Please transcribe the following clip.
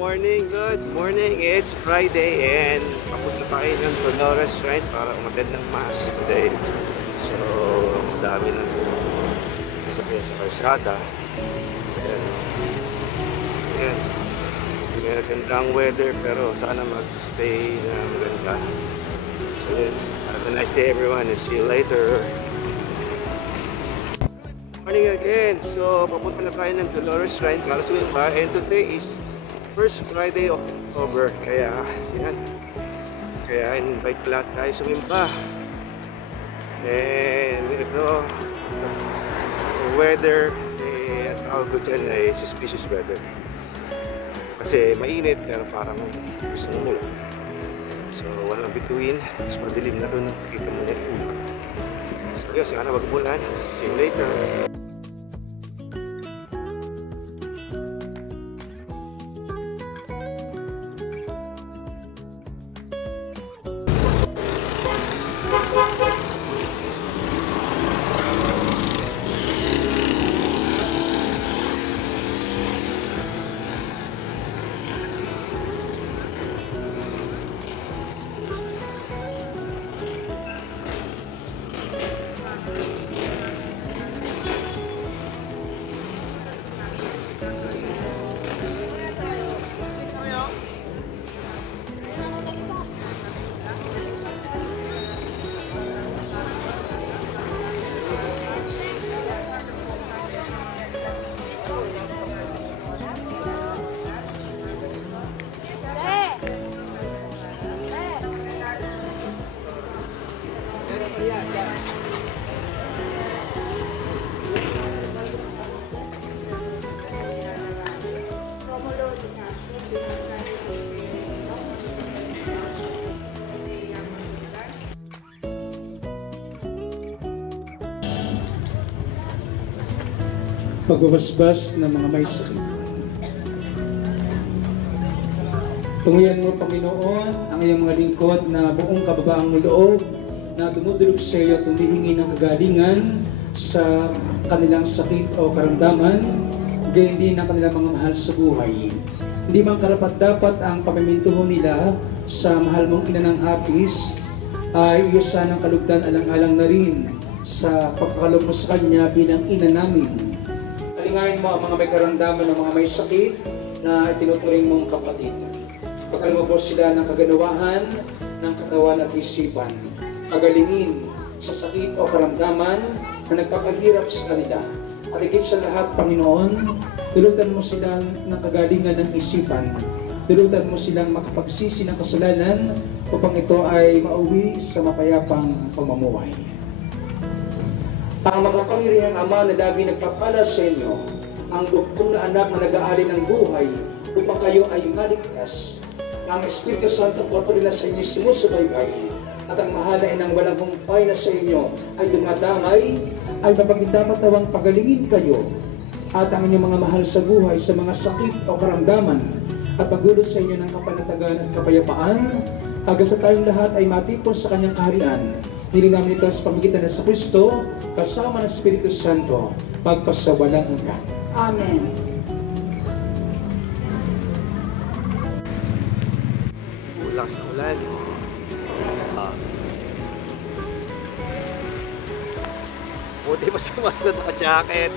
good morning. It's Friday and papunta tayo ng Dolores Shrine para umattend ng Mass today. So, madami na sa kalsada. Ayan. May magandang weather pero sana mag-stay na maganda. So, have a nice day everyone and see you later. Morning again. So, papunta na tayo ng Dolores Shrine para sumimba and today is first Friday of October, kaya yan, kaya invite lahat tayo sumimba. And ito weather at tawag ko dyan ay suspicious weather kasi mainit pero parang gusto mo lang, so walang between, mas madilim na dun, nakikita mo na yung ulan. So yun, sana wag umulan. See you later. Pagbabasbas ng mga may sakit. Tunguyan mo, Panginoon, ang iyong mga lingkod na buong kababaang loob na dumudulog sa iyo at humihingi ng kagalingan sa kanilang sakit o karamdaman, gayon din ang kanilang mga mahal sa buhay. Hindi man karapat-dapat ang pamimintuho nila sa mahal mong ina ng hapis, ay iusan ng kalugdan alang-alang na rin sa pagkakaloob mo sa kanya bilang ina namin. Kalingayin mo ang mga may karamdaman ng mga may sakit na itinuturing mong kapatid. Pagkaloob mo sila ng kaganawahan ng katawan at isipan. Pagalingin sa sakit o karamdaman na nagpapahirap sa kanila. At higit sa lahat, Panginoon, tulutan mo silang ng kagalingan ng isipan. Tulutan mo silang makapagsisi ng kasalanan upang ito ay mauwi sa mapayapang pamumuhay. Ang makapangyarihang Ama na lagi nagpapala sa inyo, ang duktong na anak na nag-aali ng buhay upang kayo ay maligtas. Ang Espiritu Santo patuloy na sa inyo sumusubaybay at ang mahalain ng walang humpay na sa inyo ay dumadamay, ay mapagdamatawang pagalingin kayo at ang inyong mga mahal sa buhay sa mga sakit o karamdaman at magdulot sa inyo ng kapanatagan at kapayapaan hanggang sa tayong lahat ay matipon sa kanyang kaharian. Nilinam nito sa pamagitan ng Kristo kasama ng Espiritu Santo magpasawalang hanggan. Amen. Lakas na ulan. Buti pa si Master naka-jacket.